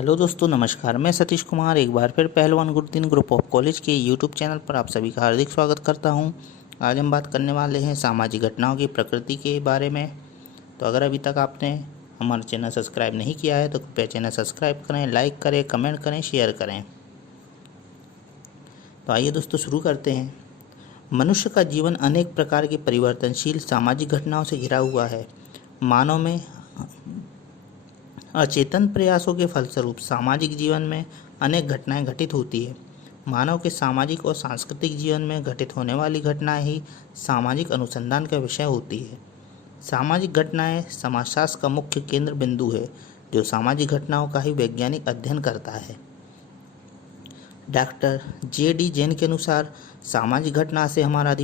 Hello दोस्तों, नमस्कार। मैं सतीश कुमार एक बार फिर पहलवान गुरुदीन ग्रुप ऑफ कॉलेज के यूट्यूब चैनल पर आप सभी का हार्दिक स्वागत करता हूं। आज हम बात करने वाले हैं सामाजिक घटनाओं की प्रकृति के बारे में। तो अगर अभी तक आपने हमारा चैनल सब्सक्राइब नहीं किया है तो कृपया चैनल सब्सक्राइब करें, लाइक करें, कमेंट करें, शेयर करें। तो आइए दोस्तों शुरू करते हैं। मनुष्य का जीवन अनेक प्रकार की परिवर्तनशील सामाजिक घटनाओं से घिरा हुआ है। मानव में अचेतन प्रयासों के फलस्वरूप सामाजिक जीवन में अनेक घटनाएं घटित होती है। मानव के सामाजिक और सांस्कृतिक जीवन में घटित होने वाली घटनाएं ही सामाजिक अनुसंधान का विषय होती है। सामाजिक घटनाएं समाजशास्त्र का मुख्य केंद्र बिंदु है, जो सामाजिक घटनाओं का ही वैज्ञानिक अध्ययन करता है। Doctor J.D. जैन के अनुसार सामाजिक घटना से हमारा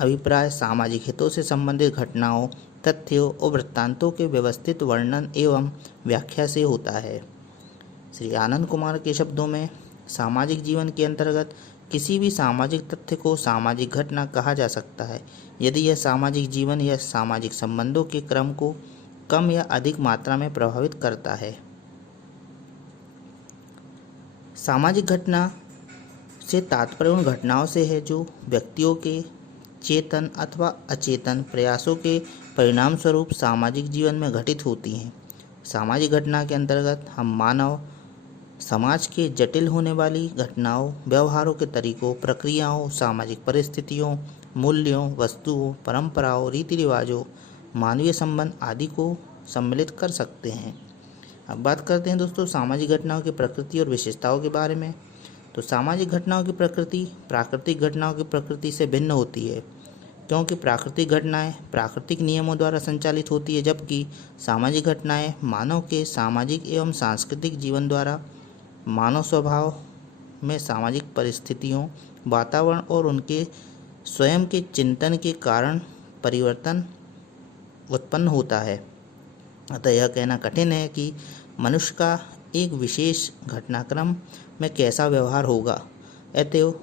अभिप्राय सामाजिक हितों से संबंधित घटनाओं, तथ्यों और वृत्तांतों के व्यवस्थित वर्णन एवं व्याख्या से होता है। श्री आनंद कुमार के शब्दों में, सामाजिक जीवन के अंतर्गत किसी भी सामाजिक तथ्य को सामाजिक घटना कहा जा सकता है यदि यह सामाजिक जीवन या सामाजिक संबंधों के क्रम को कम या अधिक मात्रा में प्रभावित करता है। सामाजिक घटना से तात्पर्य उन घटनाओं से है जो व्यक्तियों के चेतन अथवा अचेतन प्रयासों के परिणाम स्वरूप सामाजिक जीवन में घटित होती हैं। सामाजिक घटना के अंतर्गत हम मानव समाज के जटिल होने वाली घटनाओं, व्यवहारों के तरीकों, प्रक्रियाओं, सामाजिक परिस्थितियों, मूल्यों, वस्तुओं, परंपराओं, रीति रिवाजों, मानवीय संबंध आदि को सम्मिलित कर सकते हैं। अब बात करते हैं दोस्तों सामाजिक घटनाओं की प्रकृति और विशेषताओं के बारे में। तो सामाजिक घटनाओं की प्रकृति प्राकृतिक घटनाओं की प्रकृति से भिन्न होती है, क्योंकि प्राकृतिक घटनाएं प्राकृतिक नियमों द्वारा संचालित होती है, जबकि सामाजिक घटनाएं मानव के सामाजिक एवं सांस्कृतिक जीवन द्वारा मानव स्वभाव में सामाजिक परिस्थितियों, वातावरण और उनके स्वयं के चिंतन के कारण परिवर्तन उत्पन्न होता है। अतः यह कहना कठिन है कि मनुष्य का एक विशेष घटनाक्रम में कैसा व्यवहार होगा। अतएव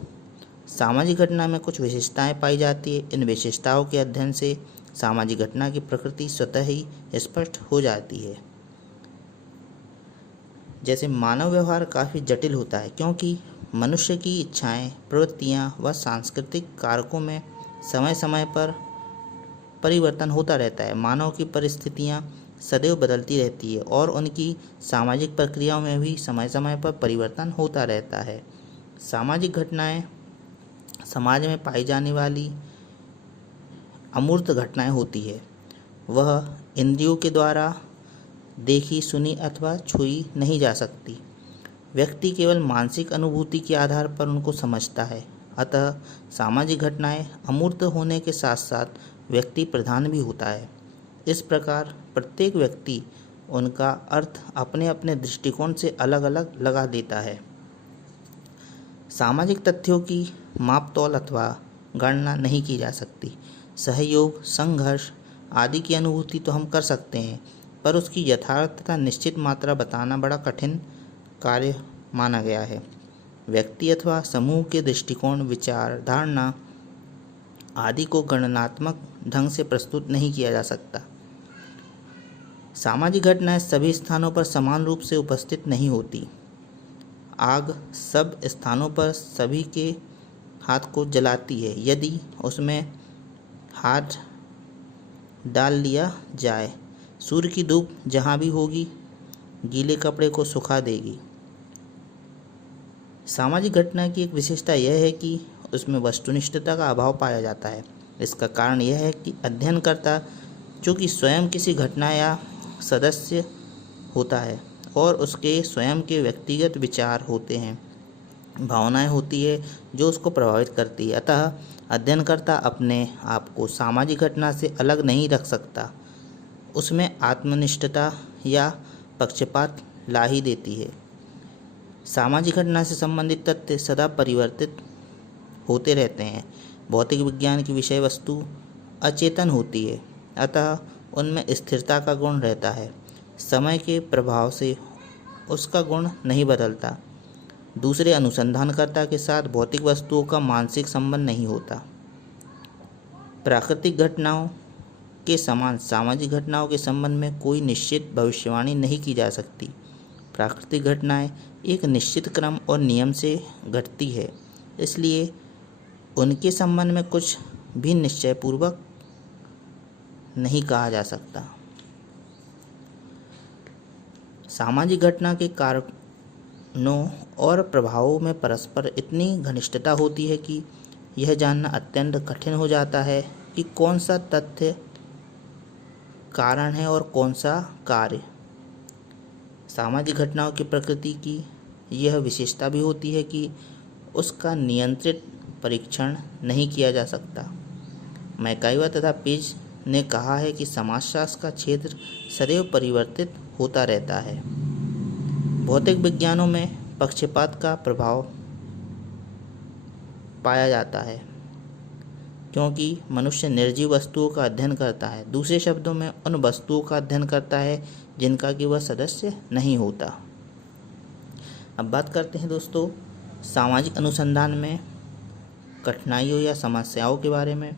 सामाजिक घटना में कुछ विशेषताएं पाई जाती है। इन विशेषताओं के अध्ययन से सामाजिक घटना की प्रकृति स्वतः ही स्पष्ट हो जाती है। जैसे मानव व्यवहार काफ़ी जटिल होता है, क्योंकि मनुष्य की इच्छाएं, प्रवृत्तियां व सांस्कृतिक कारकों में समय समय पर परिवर्तन होता रहता है। मानव की परिस्थितियां सदैव बदलती रहती है और उनकी सामाजिक प्रक्रियाओं में भी समय समय पर परिवर्तन होता रहता है। सामाजिक घटनाएं समाज में पाई जाने वाली अमूर्त घटनाएं होती है। वह इंद्रियों के द्वारा देखी, सुनी अथवा छुई नहीं जा सकती। व्यक्ति केवल मानसिक अनुभूति के आधार पर उनको समझता है। अतः सामाजिक घटनाएं अमूर्त होने के साथ साथ व्यक्ति प्रधान भी होता है। इस प्रकार प्रत्येक व्यक्ति उनका अर्थ अपने अपने दृष्टिकोण से अलग अलग लगा देता है। सामाजिक तथ्यों की मापतौल अथवा गणना नहीं की जा सकती। सहयोग, संघर्ष आदि की अनुभूति तो हम कर सकते हैं, पर उसकी यथार्थ तथा निश्चित मात्रा बताना बड़ा कठिन कार्य माना गया है। व्यक्ति अथवा समूह के दृष्टिकोण, विचार, धारणा आदि को गणनात्मक ढंग से प्रस्तुत नहीं किया जा सकता। सामाजिक घटनाएं सभी स्थानों पर समान रूप से उपस्थित नहीं होती। आग सब स्थानों पर सभी के हाथ को जलाती है। यदि उसमें हाथ डाल लिया जाए, सूर्य की धूप जहाँ भी होगी गीले कपड़े को सुखा देगी। सामाजिक घटना की एक विशेषता यह है कि उसमें वस्तुनिष्ठता का अभाव पाया जाता है। इसका कारण यह है कि अध्ययनकर्ता चूँकि स्वयं किसी घटना या सदस्य होता है और उसके स्वयं के व्यक्तिगत विचार होते हैं, भावनाएं होती है जो उसको प्रभावित करती है। अतः अध्ययनकर्ता अपने आप को सामाजिक घटना से अलग नहीं रख सकता। उसमें आत्मनिष्ठता या पक्षपात ला ही देती है। सामाजिक घटना से संबंधित तथ्य सदा परिवर्तित होते रहते हैं। भौतिक विज्ञान की विषय वस्तु अचेतन होती है, अतः उनमें स्थिरता का गुण रहता है। समय के प्रभाव से उसका गुण नहीं बदलता। दूसरे अनुसंधानकर्ता के साथ भौतिक वस्तुओं का मानसिक संबंध नहीं होता। प्राकृतिक घटनाओं के समान सामाजिक घटनाओं के संबंध में कोई निश्चित भविष्यवाणी नहीं की जा सकती। प्राकृतिक घटनाएं एक निश्चित क्रम और नियम से घटती है, इसलिए उनके संबंध में कुछ भी निश्चयपूर्वक नहीं कहा जा सकता। सामाजिक घटना के कारणों और प्रभावों में परस्पर इतनी घनिष्ठता होती है कि यह जानना अत्यंत कठिन हो जाता है कि कौन सा तथ्य कारण है और कौन सा कार्य। सामाजिक घटनाओं की प्रकृति की यह विशेषता भी होती है कि उसका नियंत्रित परीक्षण नहीं किया जा सकता। मैकाइवर तथा पेज ने कहा है कि समाजशास्त्र का क्षेत्र सदैव परिवर्तित होता रहता है। भौतिक विज्ञानों में पक्षपात का प्रभाव पाया जाता है क्योंकि मनुष्य निर्जीव वस्तुओं का अध्ययन करता है, दूसरे शब्दों में उन वस्तुओं का अध्ययन करता है जिनका कि वह सदस्य नहीं होता। अब बात करते हैं दोस्तों सामाजिक अनुसंधान में कठिनाइयों या समस्याओं के बारे में।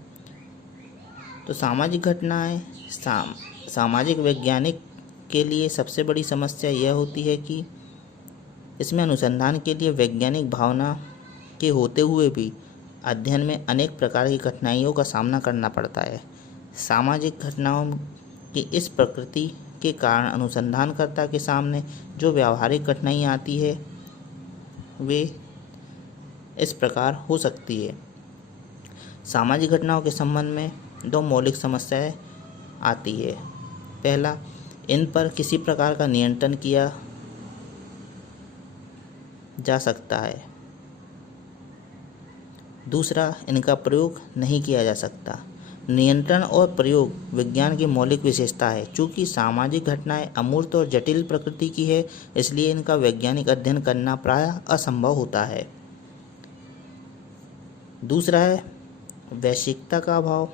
तो सामाजिक घटनाएं सामाजिक वैज्ञानिक के लिए सबसे बड़ी समस्या यह होती है कि इसमें अनुसंधान के लिए वैज्ञानिक भावना के होते हुए भी अध्ययन में अनेक प्रकार की कठिनाइयों का सामना करना पड़ता है। सामाजिक घटनाओं की इस प्रकृति के कारण अनुसंधानकर्ता के सामने जो व्यावहारिक कठिनाइयाँ आती है वे इस प्रकार हो सकती है। सामाजिक घटनाओं के संबंध में दो मौलिक समस्याएं आती है। पहला, इन पर किसी प्रकार का नियंत्रण किया जा सकता है। दूसरा, इनका प्रयोग नहीं किया जा सकता। नियंत्रण और प्रयोग विज्ञान की मौलिक विशेषता है। चूँकि सामाजिक घटनाएं अमूर्त और जटिल प्रकृति की है, इसलिए इनका वैज्ञानिक अध्ययन करना प्रायः असंभव होता है। दूसरा है वैश्विकता का अभाव।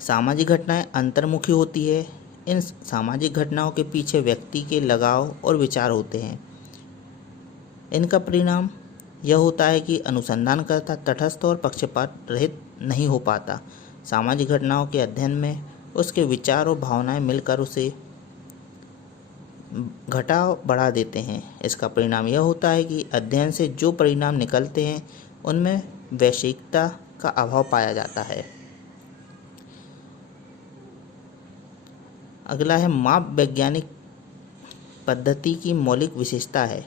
सामाजिक घटनाएं अंतर्मुखी होती है। इन सामाजिक घटनाओं के पीछे व्यक्ति के लगाव और विचार होते हैं। इनका परिणाम यह होता है कि अनुसंधानकर्ता तटस्थ और पक्षपात रहित नहीं हो पाता। सामाजिक घटनाओं के अध्ययन में उसके विचार और भावनाएं मिलकर उसे घटाव बढ़ा देते हैं। इसका परिणाम यह होता है कि अध्ययन से जो परिणाम निकलते हैं उनमें वैश्विकता का अभाव पाया जाता है। अगला है माप। वैज्ञानिक पद्धति की मौलिक विशेषता है।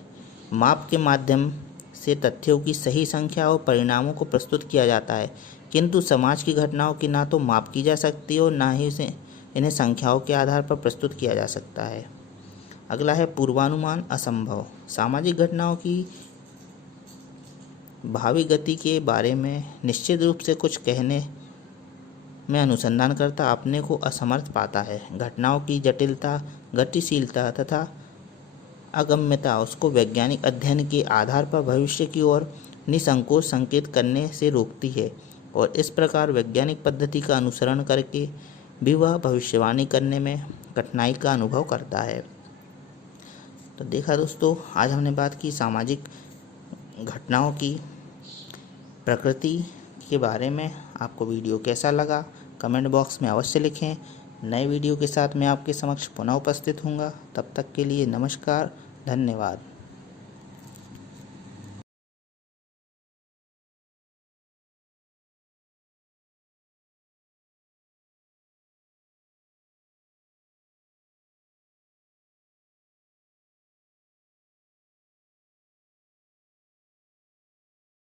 माप के माध्यम से तथ्यों की सही संख्या और परिणामों को प्रस्तुत किया जाता है, किंतु समाज की घटनाओं की ना तो माप की जा सकती और ना ही इन्हें संख्याओं के आधार पर प्रस्तुत किया जा सकता है। अगला है पूर्वानुमान असंभव। सामाजिक घटनाओं की भावी गति के बारे में निश्चित रूप से कुछ कहने में अनुसंधानकर्ता अपने को असमर्थ पाता है। घटनाओं की जटिलता, गतिशीलता तथा अगम्यता उसको वैज्ञानिक अध्ययन के आधार पर भविष्य की ओर निसंकोच संकेत करने से रोकती है और इस प्रकार वैज्ञानिक पद्धति का अनुसरण करके भी वह भविष्यवाणी करने में कठिनाई का अनुभव करता है। तो देखा दोस्तों, आज हमने बात की सामाजिक घटनाओं की प्रकृति के बारे में। आपको वीडियो कैसा लगा कमेंट बॉक्स में अवश्य लिखें। नए वीडियो के साथ मैं आपके समक्ष पुनः उपस्थित होऊंगा। तब तक के लिए नमस्कार, धन्यवाद।